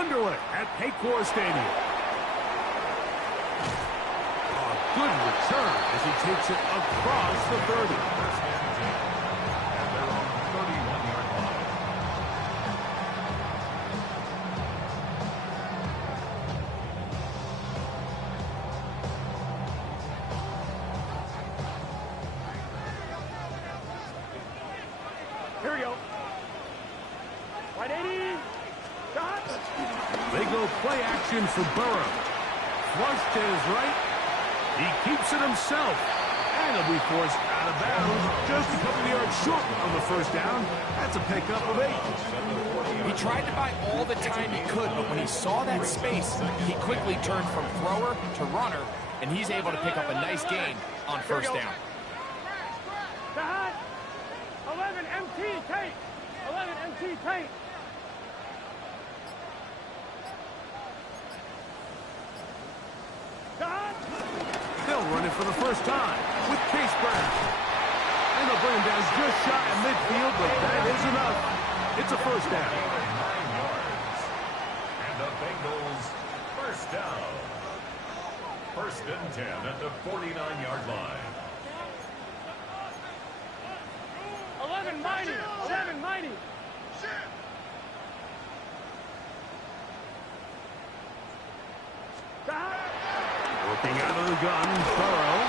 underway at Paycor Stadium. A good return as he takes it across the 30. And they're on the 31-yard line. Here we go. Right 80. Dot. They go play action for Burrow. Flush to his right. He keeps it himself. And he'll be forced out of bounds. Just a couple of yards short on the first down. That's a pickup of 8. He tried to buy all the time he could, but when he saw that space, he quickly turned from thrower to runner, and he's able to pick up a nice gain on first down. Dot. 11 MT tape. 11 MT tape. Dot. They'll run it for the first time with Case Brown. And they'll bring him down just shy of midfield, but that is enough. It's a first down. 9 yards. And the Bengals first down. First and 10 at the 49-yard line. 11 mighty. 11 mighty. Dot. Working out of the gun, Burrow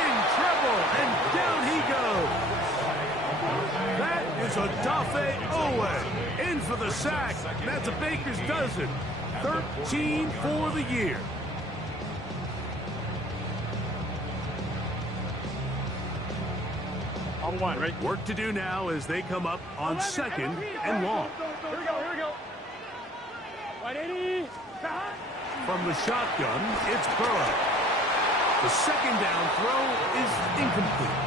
in trouble, and down he goes. That is Odafe Owe in for the sack. That's a Baker's dozen. 13 for the year. On one, right? Work to do now as they come up on second and long. Here we go, here we go. 180. Dot. From the shotgun, it's Burrow. The second down throw is incomplete.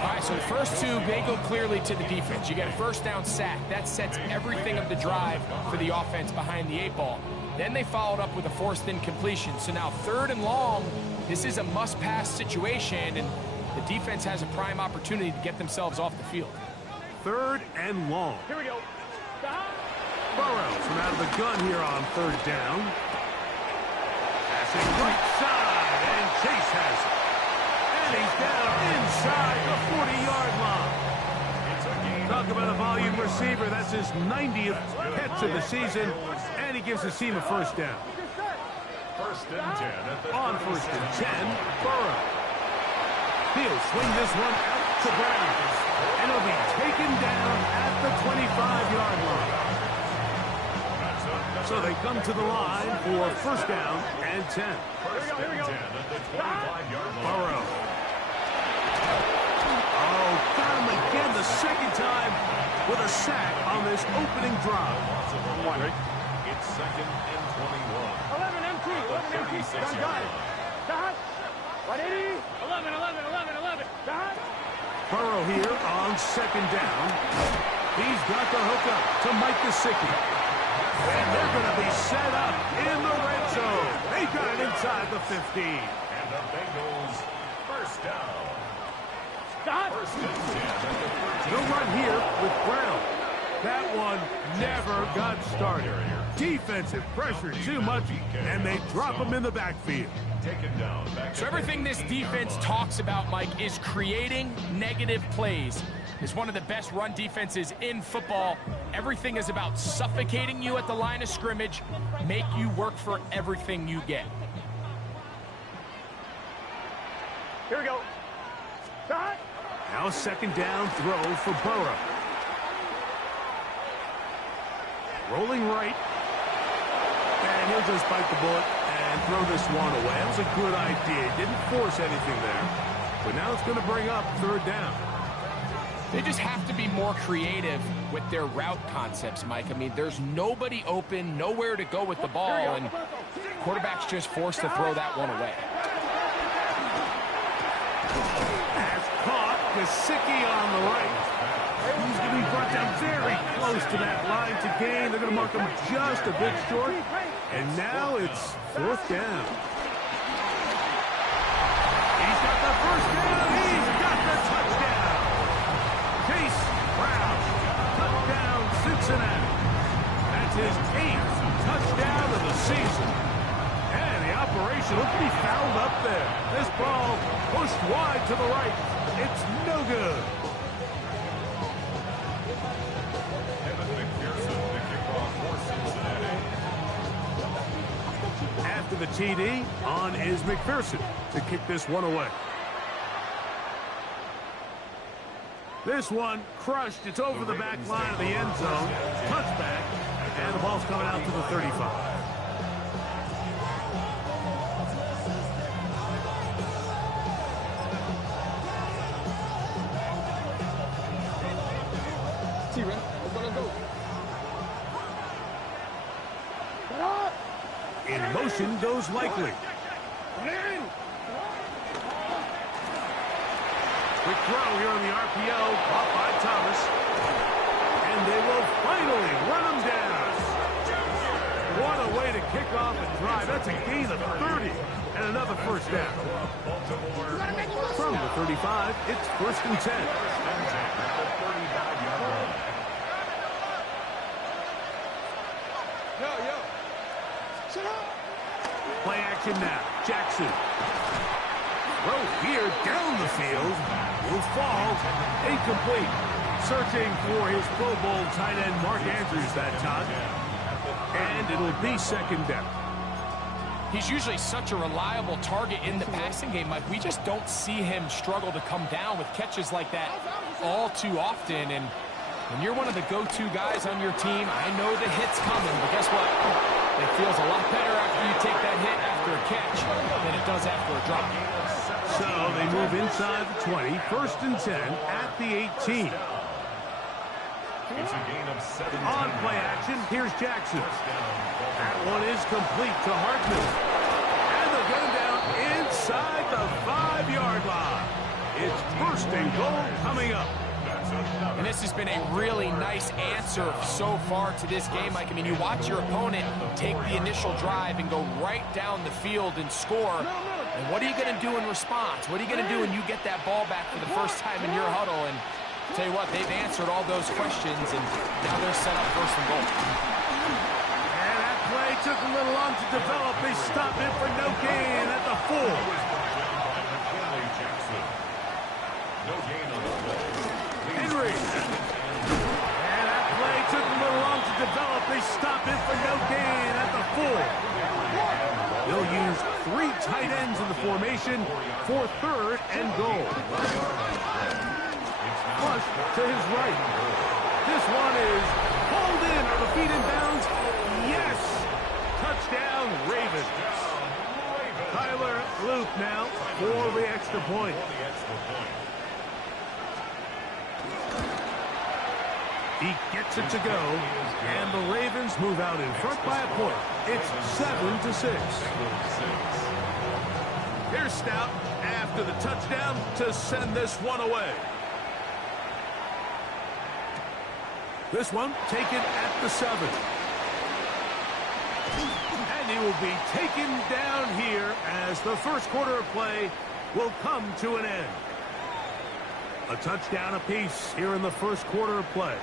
All right, so the first two, they go clearly to the defense. You get a first down sack. That sets everything of the drive for the offense behind the 8 ball. Then they followed up with a forced incompletion. So now third and long, this is a must-pass situation, and the defense has a prime opportunity to get themselves off the field. Third and long. Here we go. Dot. Burrow from out of the gun here on third down. Passing right side, and Chase has it. And he's down inside the 40-yard line. Talk about a volume receiver. That's his 90th catch of the season, and he gives the team a first down. First and 10 at the On first and 10, Burrow. He'll swing this one out to Brown, and he'll be taken down at the 25-yard line. So they come to the line for first down and 10. First and 10 at the 25-yard line. Burrow. Oh, got him again the second time with a sack on this opening drive. It's second and 21. 11 MT. 11 MT. Dot. Dot. 180. 11, 11, 11, 11. Dot. Burrow here on second down. He's got the hookup to Mike Gesicki. And they're going to be set up in the red zone. They got it inside the 15. And the Bengals first down. Dot. First and 10 at the 13. They'll run here with Brown. That one never got started. Defensive pressure too much, and they drop him in the backfield. Taken down. Back So everything this defense talks about, Mike, is creating negative plays. It's one of the best run defenses in football. Everything is about suffocating you at the line of scrimmage, make you work for everything you get. Here we go. Dot. Now second down throw for Burrow. Rolling right. And he'll just bite the bullet and throw this one away. That was a good idea. Didn't force anything there. But now it's going to bring up third down. They just have to be more creative with their route concepts, Mike. I mean, there's nobody open, nowhere to go with the ball, and quarterback's just forced to throw that one away. Has caught Gesicki on the right. He's going to be brought down very close to that line to gain. They're going to mark him just a bit short. And now it's fourth down. He's got the first down. He's got the touchdown. Case Brown, touchdown Cincinnati. That's his 8th season. And the operation looks to be fouled up there. This ball pushed wide to the right. It's no good. After the TD, on is McPherson to kick this one away. This one crushed. It's over the back line of the end zone. Touchback. And the ball's coming out to the 35. In motion goes Likely. Quick throw here on the RPO, caught by Thomas. And they will finally run him down. What a way to kick off a drive. That's a gain of 30 and another first down. From the 35, it's 1st and 10. Play action now. Jackson. Throw here down the field. Will fall. Incomplete. Searching for his Pro Bowl tight end Mark Andrews that time. And it'll be 2nd down. He's usually such a reliable target in the passing game, Mike. We just don't see him struggle to come down with catches like that all too often. And when you're one of the go-to guys on your team, I know the hit's coming, but guess what? It feels a lot better after you take that hit after a catch than it does after a drop. So they move inside the 20, 1st and 10 at the 18. It's a gain of 7. On play action, here's Jackson. That one is complete to Hartman. And they'll get him down inside the 5-yard line. It's 1st and goal coming up. And this has been a really nice answer so far to this game, Mike. I mean, you watch your opponent take the initial drive and go right down the field and score. And what are you going to do in response? What are you going to do when you get that ball back for the first time in your huddle? And tell you what, they've answered all those questions, and now they're set up 1st and goal. And that play took a little long to develop. They stopped it for no gain at the 4. No gain on the play. Henry. And that play took a little long to develop. They stopped it for no gain at the 4. They'll use 3 tight ends in the formation for 3rd and goal. Flush to his right. This one is pulled in. Are the feet in bounds? Yes! Touchdown, Ravens. Tyler Luke now for the extra point. He gets it to go, and the Ravens move out in front by a point. It's 7-6. Here's Stout after the touchdown to send this one away. This one taken at the 7. And he will be taken down here as the first quarter of play will come to an end. A touchdown apiece here in the first quarter of play.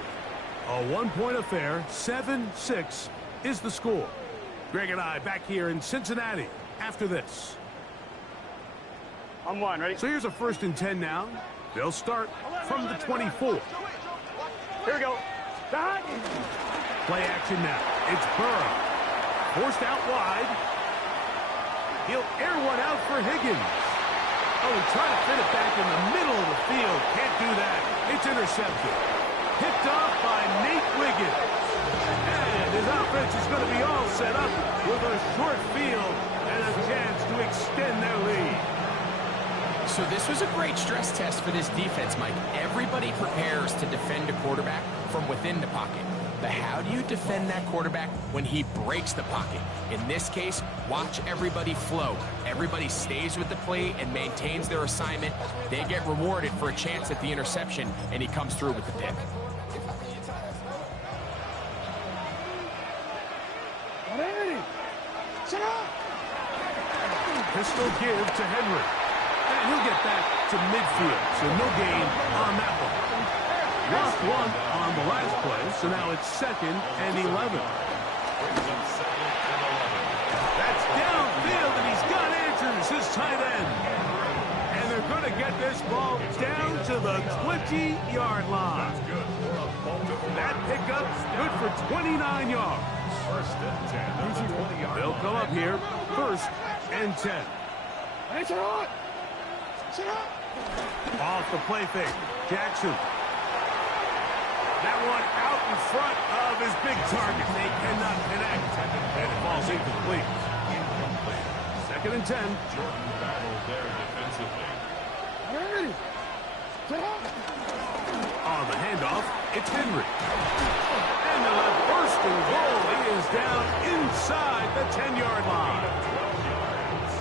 A 1-point affair, 7-6 is the score. Greg and I back here in Cincinnati after this. On 1, ready? So here's a 1st and 10 now. They'll start from the 24. Here we go. Stop. Play action now. It's Burrow. Forced out wide. He'll air one out for Higgins. Oh, he tried to fit it back in the middle of the field. Can't do that. It's intercepted. Picked off by Nate Wiggins. And his offense is going to be all set up with a short field and a chance to extend their lead. So this was a great stress test for this defense, Mike. Everybody prepares to defend a quarterback from within the pocket. But how do you defend that quarterback when he breaks the pocket? In this case, watch everybody flow. Everybody stays with the play and maintains their assignment. They get rewarded for a chance at the interception, and he comes through with the pick. Pistol give to Henry. And he'll get back to midfield, so no gain on that one. Lost one on the last play, so now it's 2nd and 11. is his tight end. And they're going to get this ball down to the 20-yard line. That pickup good for 29 yards. First and 10 at the 20-yard They'll line. come up here, 1st and 10. Hey, sit up! Sit up! Off the play fake, Jackson. That one out in front of his big target. They cannot connect. And it falls incomplete. 2nd and 10. Jordan battled there defensively. Hey! Sit up! On the handoff, it's Henry. And they'll have 1st and goal. He is down inside the 10-yard line.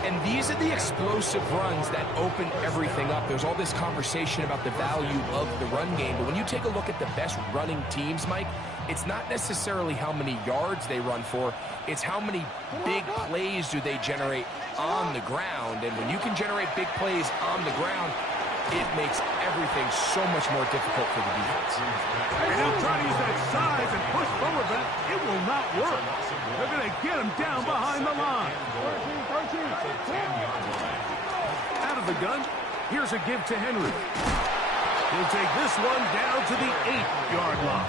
And these are the explosive runs that open everything up. There's all this conversation about the value of the run game, but when you take a look at the best running teams, Mike, it's not necessarily how many yards they run for, it's how many big plays do they generate on the ground. And when you can generate big plays on the ground, it makes everything so much more difficult for the defense. And he'll try to use that size and push forward, but it will not work. They're going to get him down behind the line. 13. Out of the gun, here's a give to Henry. He'll take this one down to the 8-yard line.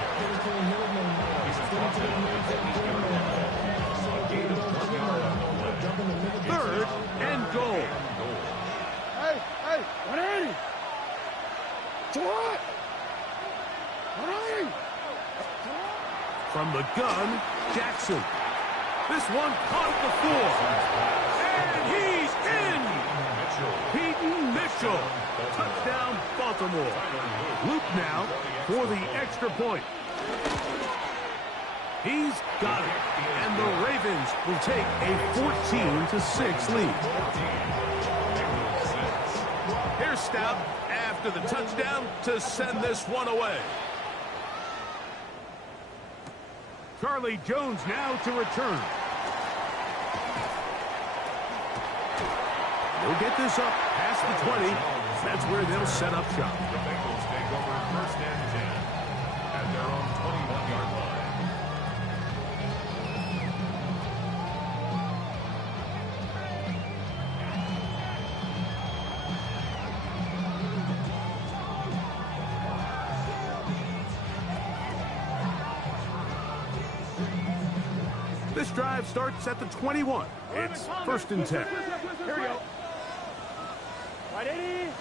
Third and goal. Hey! 180! To what? 180! From the gun, Jackson. This one caught at the 4. And he's in! Peyton Mitchell. Touchdown, Baltimore. Luke now for the extra point. He's got it. And the Ravens will take a 14-6 lead. Here's Stout after the touchdown to send this one away. Charlie Jones now to return. They'll get this up past the 20. That's where they'll set up shop. The Bengals take over 1st and 10 at their own 21-yard line. This drive starts at the 21. It's 1st and 10. Here we go. 180!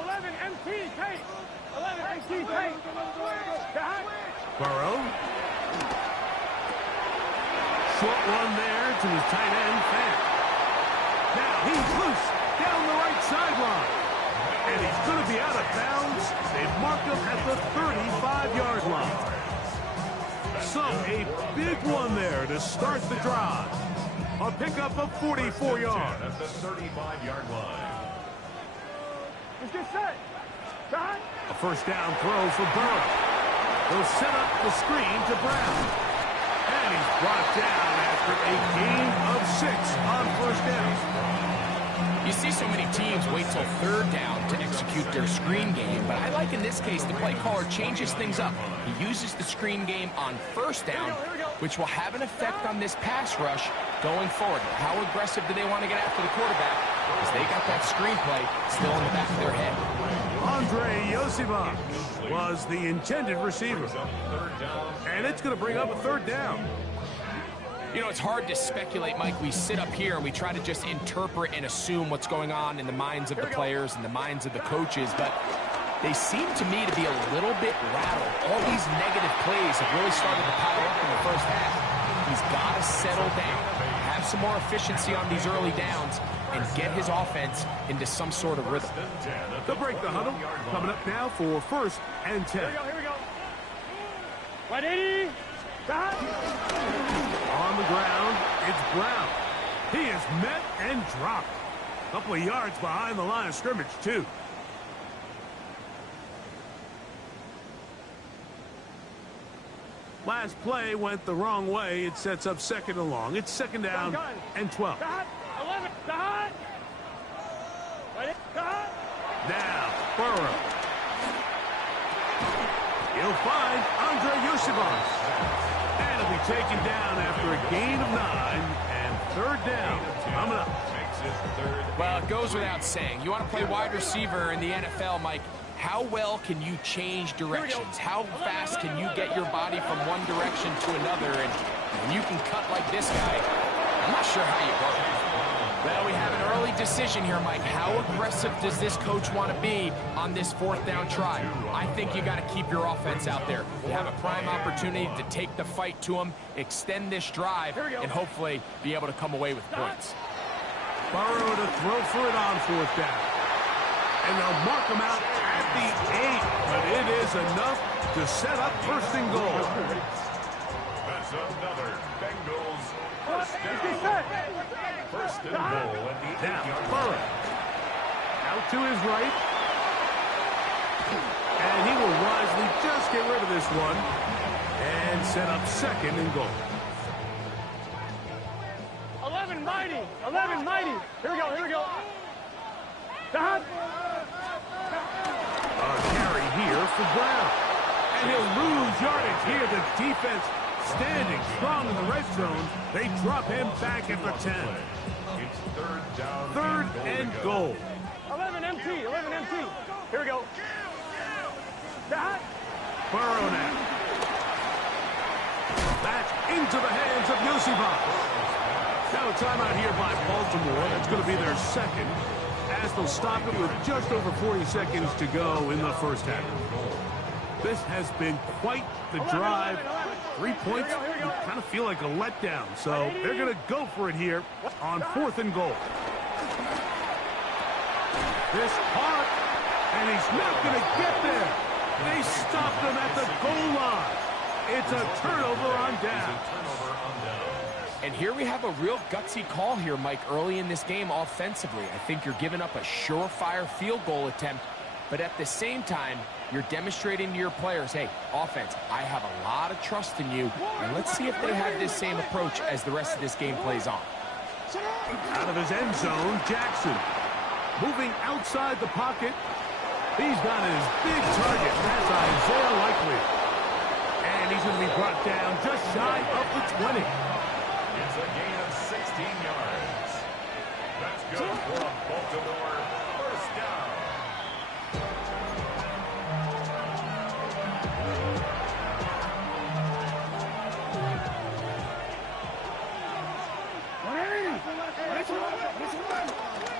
11 MT, Tate! 11 MT, Tate! Back! Burrow. Short one there to his tight end, Fant. Now he's loose down the right sideline. And he's going to be out of bounds. They've marked him at the 35-yard line. So a big one there to start the drive. A pickup of 44 yards. At the 35-yard line. Let's get set! Back! A 1st down throw for Burrow. He'll set up the screen to Brown. And he's brought down after a gain of 6 on 1st down. You see so many teams wait till 3rd down to execute their screen game, but I like in this case the play caller changes things up. He uses the screen game on 1st down, which will have an effect on this pass rush going forward. How aggressive do they want to get after the quarterback? Because they got that screenplay still in the back of their head. Andre Yosivas was the intended receiver. And it's going to bring up a 3rd down. You know, it's hard to speculate, Mike. We sit up here and we try to just interpret and assume what's going on in the minds of the players and the minds of the coaches, but they seem to me to be a little bit rattled. All these negative plays have really started to pile up in the 1st half. He's got to settle down, have some more efficiency on these early downs, and get his offense into some sort of rhythm. They'll break the huddle. Coming up now for 1st and 10. Here we go. 180! Back! On the ground, it's Brown. He is met and dropped. A couple of yards behind the line of scrimmage, too. Last play went the wrong way. It sets up 2nd and long. It's 2nd down and 12. 11! Now, Burrow. He'll find Andre Yosivas. And he'll be taken down after a gain of 9 and Third down. Coming up. Well, it goes without saying. You want to play wide receiver in the NFL, Mike. How well can you change directions? How fast can you get your body from one direction to another? And when you can cut like this guy, I'm not sure how you go. Well, we have an early decision here, Mike. How aggressive does this coach want to be on this fourth down try? I think you got to keep your offense out there. You have a prime opportunity to take the fight to them, extend this drive, and hopefully be able to come away with points. Burrow to throw for it on fourth down. And they'll mark him out at the 8, but it is enough to set up first and goal. That's another Bengals first down. First and goal at the 8-yard line. Burrow out to his right. And he will wisely just get rid of this one and set up second and goal. 11 mighty. 11 mighty. Here we go. Here we go. Dot. A carry here for Brown. And he'll lose yardage here. The defense standing strong in the red zone. They drop him back at the 10. It's third down. Third and goal. 11 MT. 11 MT. Here we go. Dot. Burrow now. That's into the hands of Yosifov. Now a timeout here by Baltimore. That's going to be their second, as they'll stop it with just over 40 seconds to go in the first half. This has been quite the drive. 3 points, you kind of feel like a letdown. So they're going to go for it here on fourth and goal. This caught, and he's not going to get there. They stopped him at the goal line. It's a turnover on down. And here we have a real gutsy call here, Mike, early in this game offensively. I think you're giving up a surefire field goal attempt, but at the same time, you're demonstrating to your players, hey, offense, I have a lot of trust in you, and let's see if they have this same approach as the rest of this game plays on. Out of his end zone, Jackson moving outside the pocket. He's got his big target. That's Isaiah Likely. And he's going to be brought down just shy of the 20. It's a gain of 16 yards. That's good for a Baltimore first down.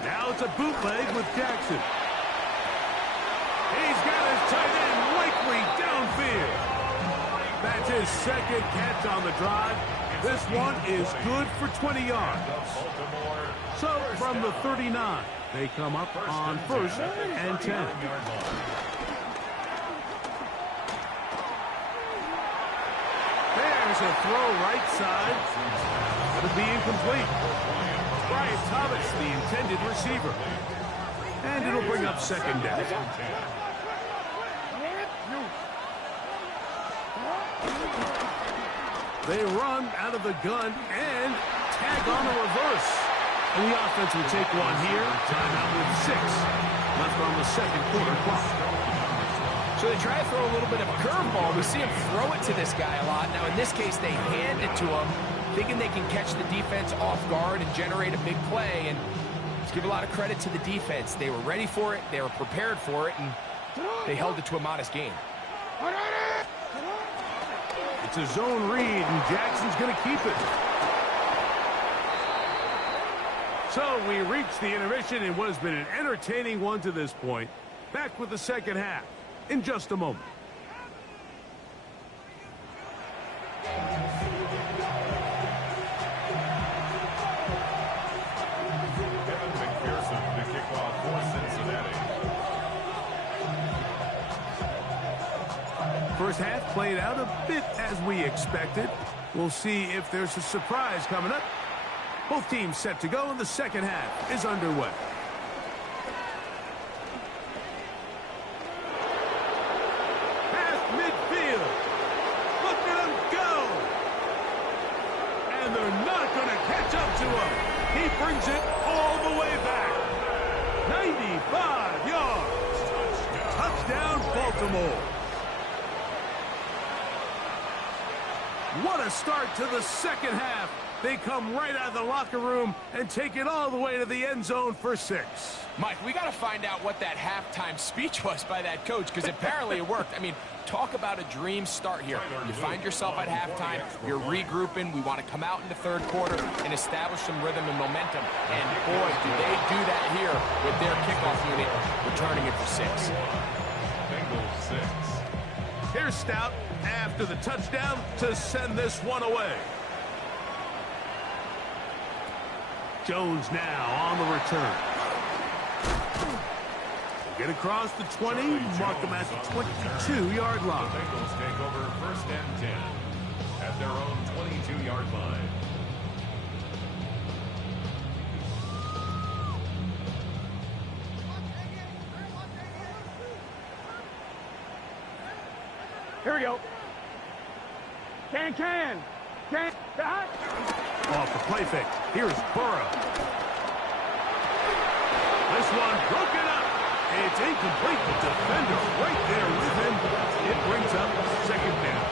Now it's a bootleg with Jackson. He's got his tight end Likely downfield. That's his second catch on the drive. This one is good for 20 yards. So from the 39, they come up on first and 10. There's a throw right side. It'll be incomplete. Brian Thomas, the intended receiver. And it'll bring up second down. They run out of the gun and tag on a reverse. And the offense will take one here. Timeout with 6 left on the second quarter clock. So they try to throw a little bit of a curveball. We see him throw it to this guy a lot. Now, in this case, they hand it to him, thinking they can catch the defense off guard and generate a big play. And let's give a lot of credit to the defense. They were ready for it, they were prepared for it, and they held it to a modest gain. It's a zone read, and Jackson's going to keep it. So we reach the intermission in what has been an entertaining one to this point. Back with the second half in just a moment. Kevin McPherson to kick off for Cincinnati. First half played out a bit as we expected. We'll see if there's a surprise coming up. Both teams set to go, and the second half is underway. Past midfield. Look at him go. And they're not going to catch up to him. He brings it all the way back. 95 yards. Touchdown, Baltimore. What a start to the second half. They come right out of the locker room and take it all the way to the end zone for 6. Mike, we got to find out what that halftime speech was by that coach, because apparently it worked. I mean, talk about a dream start here. You find yourself at halftime, you're regrouping, we want to come out in the third quarter and establish some rhythm and momentum. And boy, do they do that here with their kickoff unit, returning it for 6. Bengals 6. Here's Stout after the touchdown to send this one away. Jones now on the return. Get across the 20, mark them at the 22-yard line. The Bengals take over 1st and 10 at their own 22-yard line. Here we go. Can. Off the play fake. Here's Burrow. This one broken up. It's incomplete. The defender right there with him. It brings up 2nd down.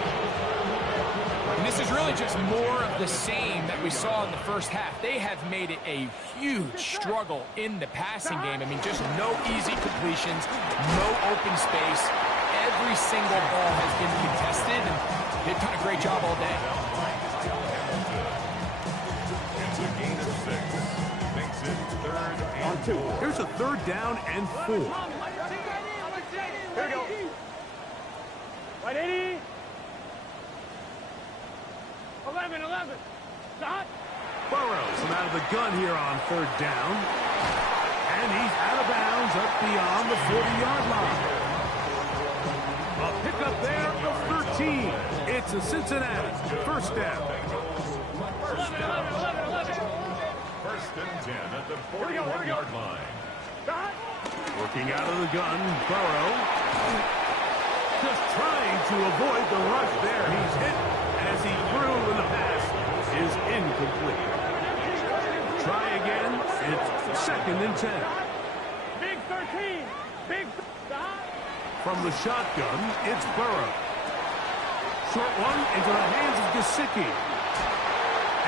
And this is really just more of the same that we saw in the first half. They have made it a huge struggle in the passing game. I mean, just no easy completions, no open space. Every single ball has been contested, and they've done a great job all day. It's a gain of 6. Makes it 3rd and 4. Here's a 3rd down and 4. Here we go. Right 80. 11. Stop. Burrows out of the gun here on 3rd down. And he's out of bounds up beyond the 40-yard line. A pickup there of 13. It's a Cincinnati 1st down. 1st and 10 at the 41-yard line. Stop. Working out of the gun, Burrow. Just trying to avoid the rush there. He's hit as he threw, and the pass is incomplete. Try again. It's 2nd and 10. Big 13. Big. Stop. From the shotgun, it's Burrow. Short one into the hands of Gesicki.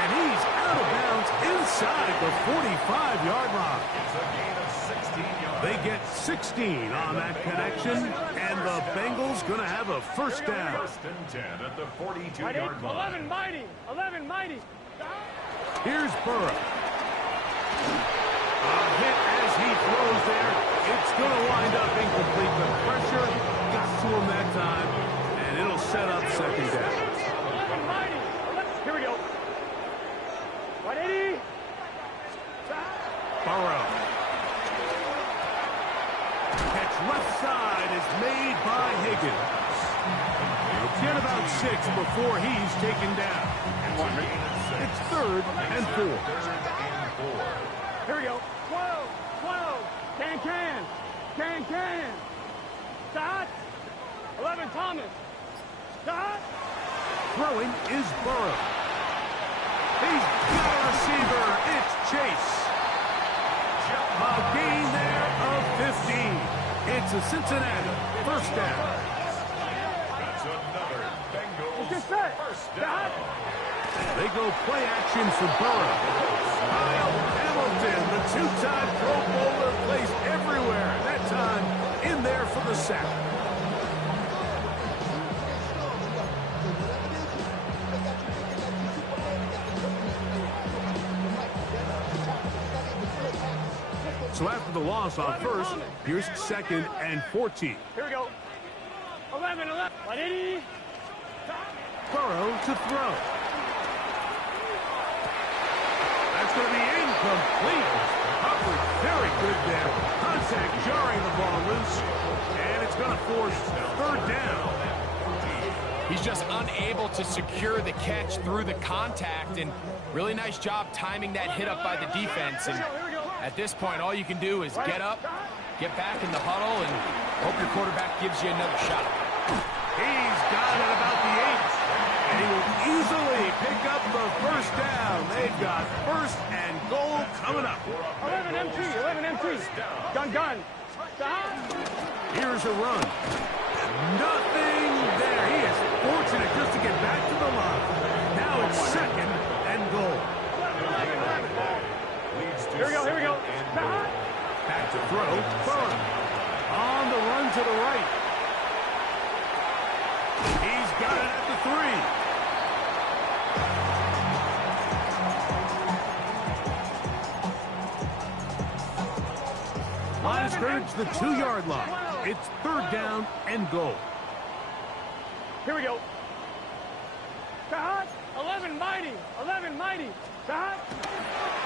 And he's out of bounds inside the 45-yard line. It's a gain of 16 yards. They get 16 on that connection, and the Bengals going to have a 1st down. 1st and 10 at the 42-yard line. 11 mighty. Here's Burrow. A hit as he throws there. It's going to wind up incomplete. The pressure got to him that time, and it'll set up 2nd down. 11 mighty. Here we go. 180. Burrow. Catch left side is made by Higgins. He'll get about 6 before he's taken down. It's 3rd and 4. Here we go. 12. Can. Stop. 11 Thomas. Stop. Throwing is Burrow. He's got a receiver. It's Chase. A gain there of 15. It's a Cincinnati 1st down. That's another Bengals Just set. 1st down. They go play action for Burrow. Kyle Hamilton, the 2-time Pro Bowler, plays everywhere. That time in there for the sack. So after the loss on 1st, here's 2nd and 14. Here we go. 11. 180. Burrow to throw. That's going to be incomplete. Coverage very good there. Contact jarring the ball loose. And it's going to force 3rd down. He's just unable to secure the catch through the contact, and really nice job timing that hit up by the defense. And at this point, all you can do is get up, get back in the huddle, and hope your quarterback gives you another shot. He's got it about the 8. And he will easily pick up the 1st down. They've got 1st and goal coming up. 11 MT. Gun. Stop. Here's a run. Nothing there. He is fortunate just to get back to the line. throw, Burrow. On the run to the right. He's got it at the 3. Line of scrimmage, the 2-yard line. It's 3rd down and goal. Here we go. Cut. 11 mighty. 11 mighty. Cut.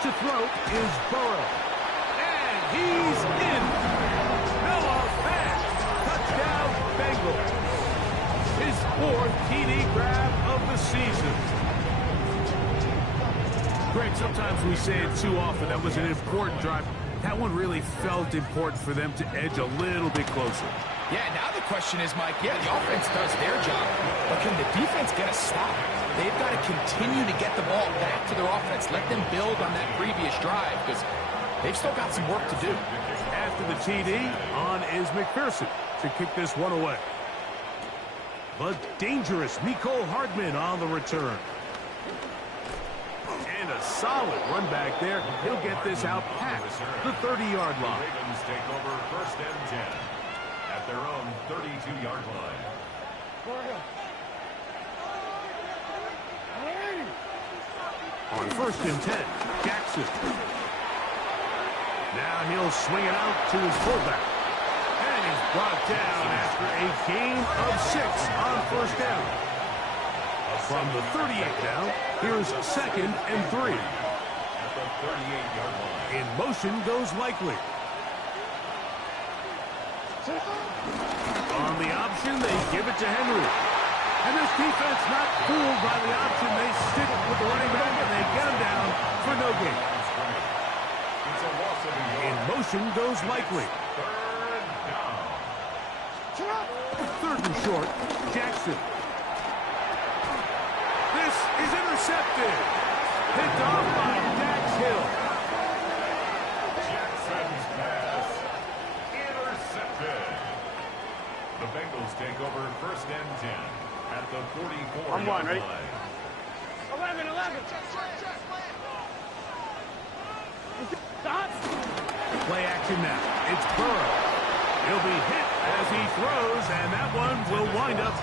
To throw is Burrow. And he's in. Noah Fant. Touchdown, Bengals. His 4th TD grab of the season. Greg, sometimes we say it too often. That was an important drive. That one really felt important for them to edge a little bit closer. Yeah, now the question is, Mike, yeah, the offense does their job, but can the defense get a stop? They've got to continue to get the ball back to their offense. Let them build on that previous drive because they've still got some work to do. After the TD, on is McPherson to kick this one away. But dangerous Mecole Hardman on the return. And a solid run back there. He'll get this out past the 30-yard line. Ravens take over 1st and 10 at their own 32-yard line. On 1st and 10, Jackson. Now he'll swing it out to his fullback. And he's brought down after a gain of 6 on 1st down. From the 38 now, here's 2nd and 3. At the 38-yard line. In motion goes Likely. On the option, they give it to Henry. And this defense not fooled by the option. They stick with the running back, and they get him down for no gain. It's a loss of a yard. In motion goes Likely. 3rd down. 3rd and short, Jackson. This is intercepted. Picked off by Dax Hill. Jackson's pass intercepted. The Bengals take over 1st and 10 at the 44-yard line. Ready? 11, 11. Stop. Play action now. It's Burrow. He'll be hit as he throws, and that one will wind up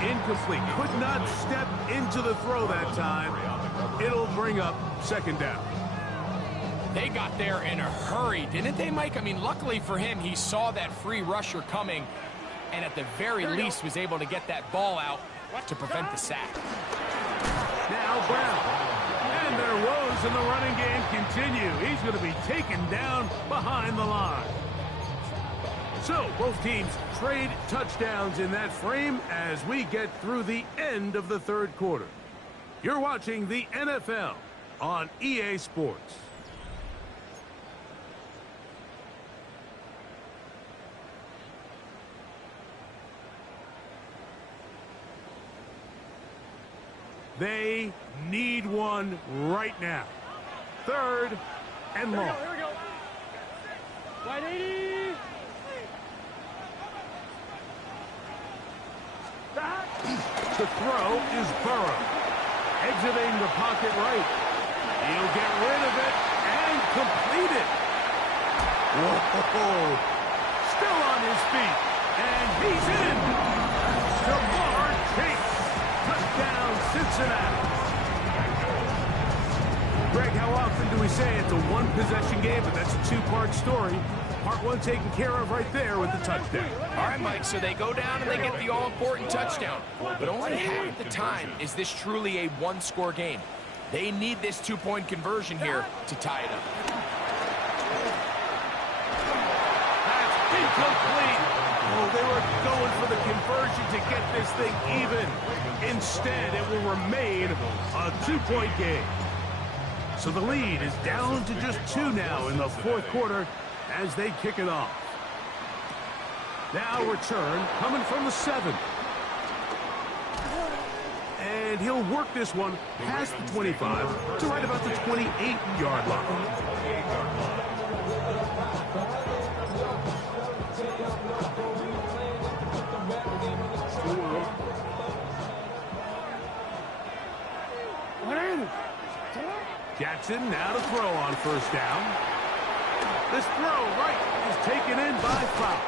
incomplete. Could not step into the throw that time. It'll bring up 2nd down. They got there in a hurry, didn't they, Mike? I mean, luckily for him, he saw that free rusher coming, and at the very least was able to get that ball out to prevent the sack. Now Brown. And their woes in the running game continue. He's going to be taken down behind the line. So, both teams trade touchdowns in that frame as we get through the end of the 3rd quarter. You're watching the NFL on EA Sports. They need one right now. 3rd and long. Here we go. Wide 80. To throw is Burrow. Exiting the pocket right. He'll get rid of it and complete it. Whoa. Still on his feet. And he's in. Jamar Chase. Touchdown, Cincinnati. Greg, how often do we say it's a one-possession game, but that's a 2-part story? Part 1 taken care of right there with the touchdown. All right, Mike, so they go down and they get the all-important touchdown. But only half the time is this truly a one-score game. They need this 2-point conversion here to tie it up. That's incomplete. Oh, they were going for the conversion to get this thing even. Instead, it will remain a 2-point game. So the lead is down to just 2 now in the 4th quarter as they kick it off. Now return coming from the 7. And he'll work this one past the 25 to right about the 28-yard line. Jackson now to throw on 1st down. This throw right is taken in by Fowl.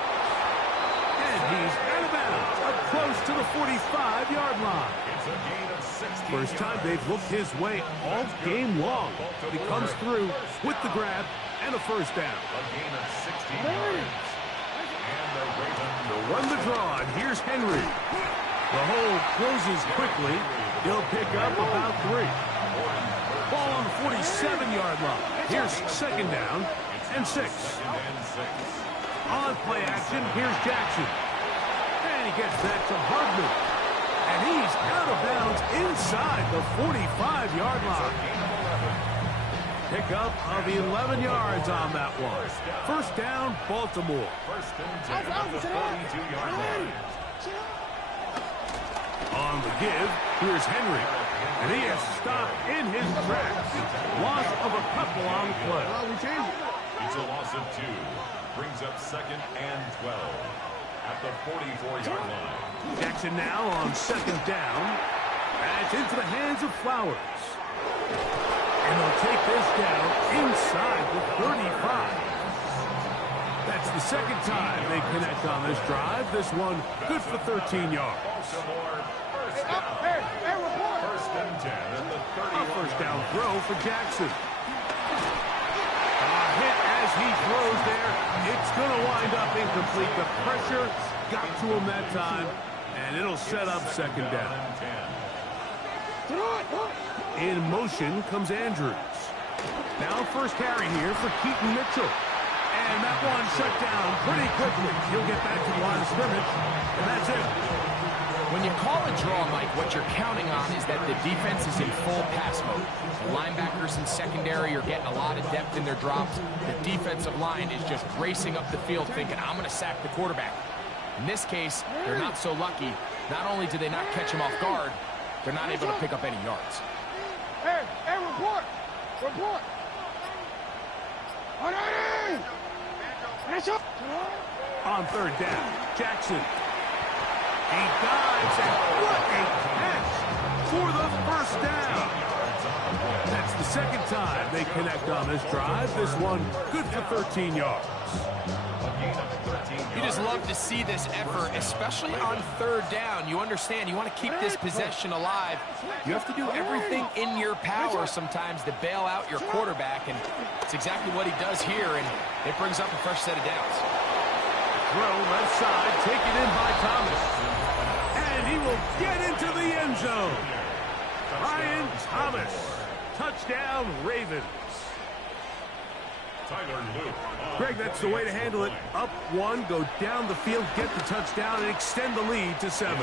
And he's out of bounds, up close to the 45-yard line. It's a gain of 16 First time they've looked his way all game long. He comes through with the grab and a first down. A gain of 16 yards. And the Ravens They'll run the draw, and here's Henry. The hole closes quickly. He'll pick up about 3. Ball on the 47-yard line. Here's second down and 6. On play action, here's Jackson. And he gets back to Hardman. And he's out of bounds inside the 45-yard line. Pickup of 11 yards on that one. First down, Baltimore. First and 10 at the 42-yard line. On the give, here's Henry. And he is stopped in his tracks. Loss of a couple on the play. It's a loss of 2. Brings up second and 12 at the 44-yard line. Jackson now on second down. And it's into the hands of Flowers. And they'll take this down inside the 35. That's the second time they connect on this drive. This one good for 13 yards. Baltimore first down. First and 10 at the 31. First down throw for Jackson. Hit as he throws there. It's going to wind up incomplete. The pressure got to him that time, and it'll set up second down. In motion comes Andrews. Now first carry here for Keaton Mitchell. And that one shut down pretty quickly. He'll get back to the line of scrimmage, and that's it. When you call a draw, Mike, what you're counting on is that the defense is in full pass mode. The linebackers in secondary are getting a lot of depth in their drops. The defensive line is just racing up the field thinking, I'm going to sack the quarterback. In this case, they're not so lucky. Not only do they not catch him off guard, they're not able to pick up any yards. Hey, report! Report! On third down, Jackson. He dives, and what a catch for the first down. That's the second time they connect on this drive. This one good for 13 yards. You just love to see this effort, especially on third down. You understand, you want to keep this possession alive. You have to do everything in your power sometimes to bail out your quarterback, and it's exactly what he does here, and it brings up a fresh set of downs. Throw left side, taken in by Thomas. And he will get into the end zone. Ryan Thomas. Touchdown, Ravens. Tyler Luke. Greg, that's the way to handle it. Up one, go down the field, get the touchdown, and extend the lead to 7.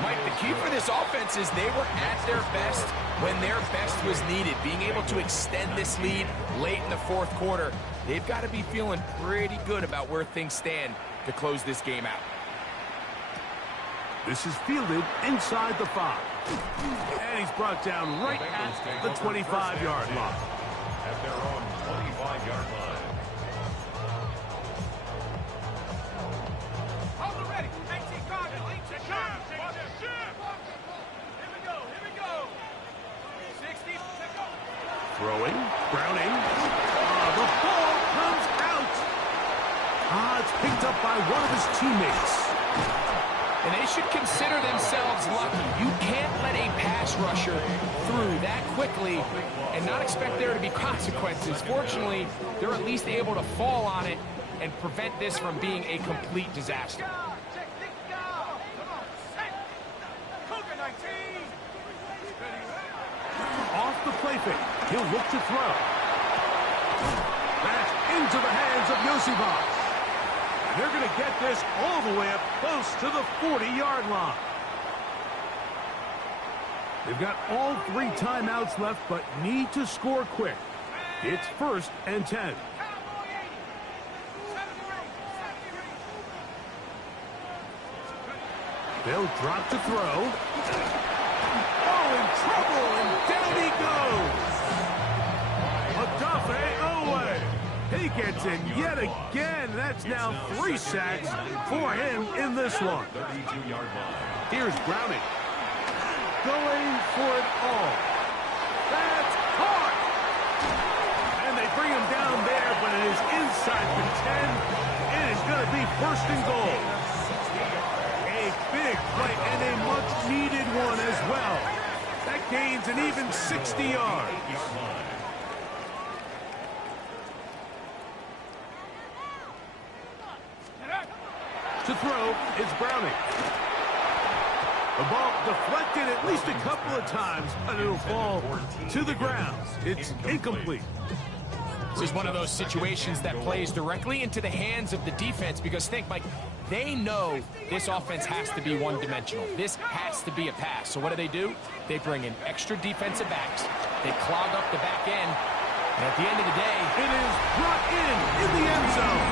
Mike, the key for this offense is they were at their best when their best was needed. Being able to extend this lead late in the fourth quarter, they've got to be feeling pretty good about where things stand to close this game out. This is fielded inside the 5. And he's brought down right at the 25-yard line. At their own 25-yard line. Hold it ready. 18 Cardinal. 18 Cardinal. Here we go. 60. Throwing. Browning. The ball comes out. It's picked up by one of his teammates. And they should consider themselves lucky. You can't let a pass rusher through that quickly and not expect there to be consequences. Fortunately, they're at least able to fall on it and prevent this from being a complete disaster. Off the play fake. He'll look to throw. That's into the hands of Yosibas. They're going to get this all the way up close to the 40-yard line. They've got all 3 timeouts left, but need to score quick. It's first and 10. They'll drop to throw. Oh, in trouble, and down he goes. Odafe Owe. He gets in yet again. That's now 3 sacks for him in this one. 32-yard line. Here's Browning. Going for it all. That's caught. And they bring him down there, but it is inside the 10. It is going to be first and goal. A big play and a much-needed one as well. That gains an even 60 yards. To throw is Browning. The ball deflected at least a couple of times, but it'll fall to the ground. It's incomplete. This is one of those situations that plays directly into the hands of the defense because think, Mike, they know this offense has to be one-dimensional. This has to be a pass. So what do? They bring in extra defensive backs. They clog up the back end. And at the end of the day, it is brought in the end zone.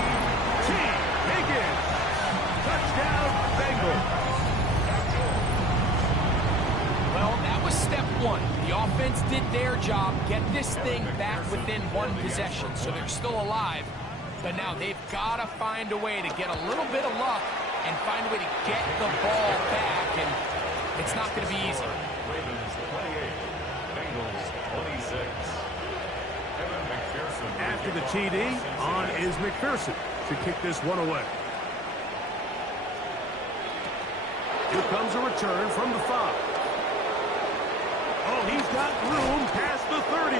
T. Higgins. Touchdown, Bengals. Well, that was step one. The offense did their job, get this thing back within one possession, so they're still alive. But now they've got to find a way to get a little bit of luck and find a way to get the ball back, and it's not going to be easy. Ravens 28, Bengals 26. Kevin McPherson. After the TD, on is McPherson to kick this one away. Here comes a return from the 5. Oh, he's got room past the 30.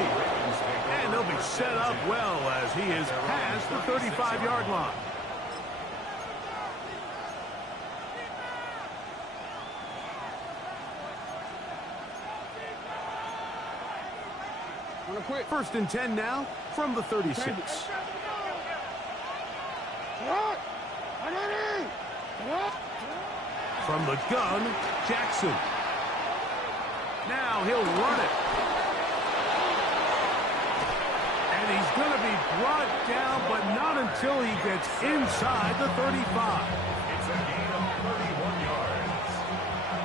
And they'll be set up well as he is past the 35-yard line. First and 10 now from the 36. From the gun, Jackson. Now he'll run it. And he's going to be brought down, but not until he gets inside the 35. It's a gain of 31 yards.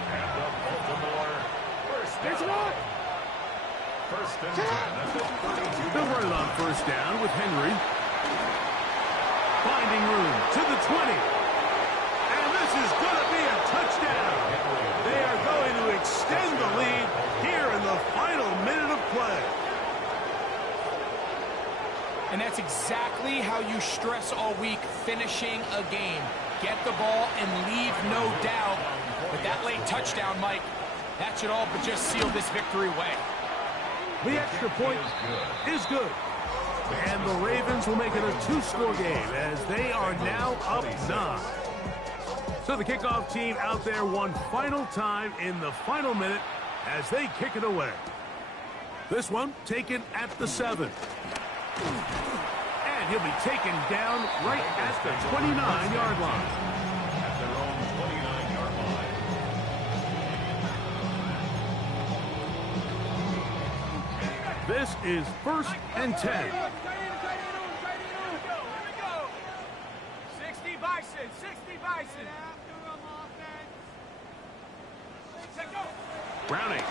And the Baltimore first down. First and 10 at the 32. They'll run it on first down with Henry. Finding room to the 20. And this is going to be a touchdown. They are going to extend the lead here in the final minute of play. And that's exactly how you stress all week, finishing a game. Get the ball and leave no doubt. But that late touchdown, Mike, that should all but just seal this victory away. The extra point is good. And the Ravens will make it a 2-score game as they are now up 9. So the kickoff team out there one final time in the final minute as they kick it away. This one taken at the 7. And he'll be taken down right at the 29-yard line. At their own 29-yard line. This is first and 10. 60 Bison, 60 Bison. Browning.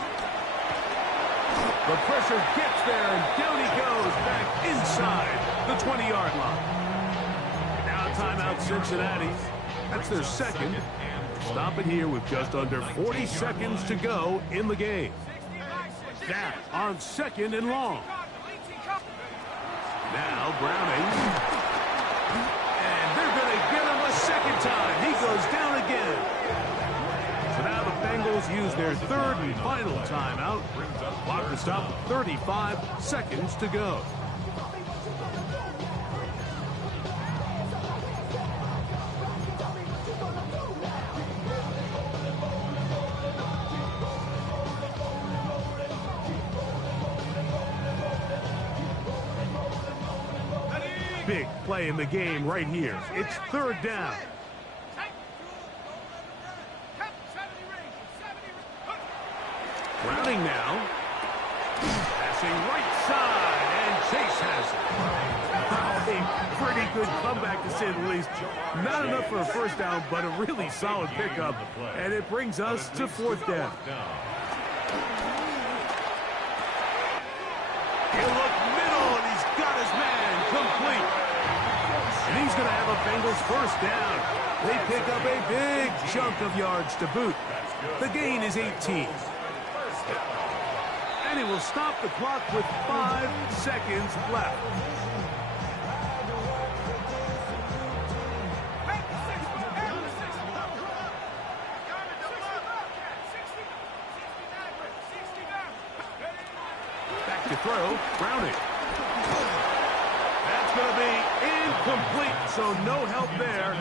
The pressure gets there, and down he goes back inside the 20-yard line. Now timeout Cincinnati. That's their second. Stop it here with just under 40 seconds to go in the game. Down on second and long. Now Browning. And they're going to get him a second time. He goes down again. So now the Bengals use their third and final timeout. Clock to stop, 35 seconds to go. Big play in the game right here. It's third down. Browning now. Passing right side, and Chase has it. A pretty good comeback, to say the least. Not enough for a first down, but a really solid pickup. And it brings us to fourth down. He'll look middle, and he's got his man complete. And he's going to have a Bengals first down. They pick up a big chunk of yards to boot. The gain is 18. And he will stop the clock with 5 seconds left. to throw. Browning. That's going to be incomplete, so no help there.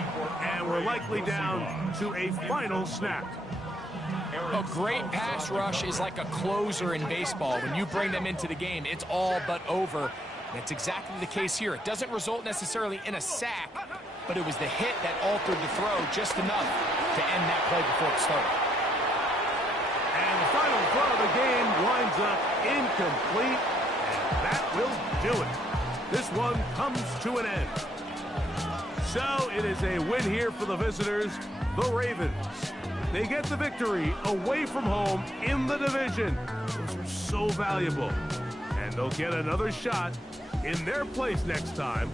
And we're likely down to a final snap. A great pass rush is like a closer in baseball. When you bring them into the game, it's all but over. That's exactly the case here. It doesn't result necessarily in a sack, but it was the hit that altered the throw just enough to end that play before it started. And the final throw of the game winds up incomplete, and that will do it. This one comes to an end. So it is a win here for the visitors, the Ravens. They get the victory away from home in the division. Those are so valuable. And they'll get another shot in their place next time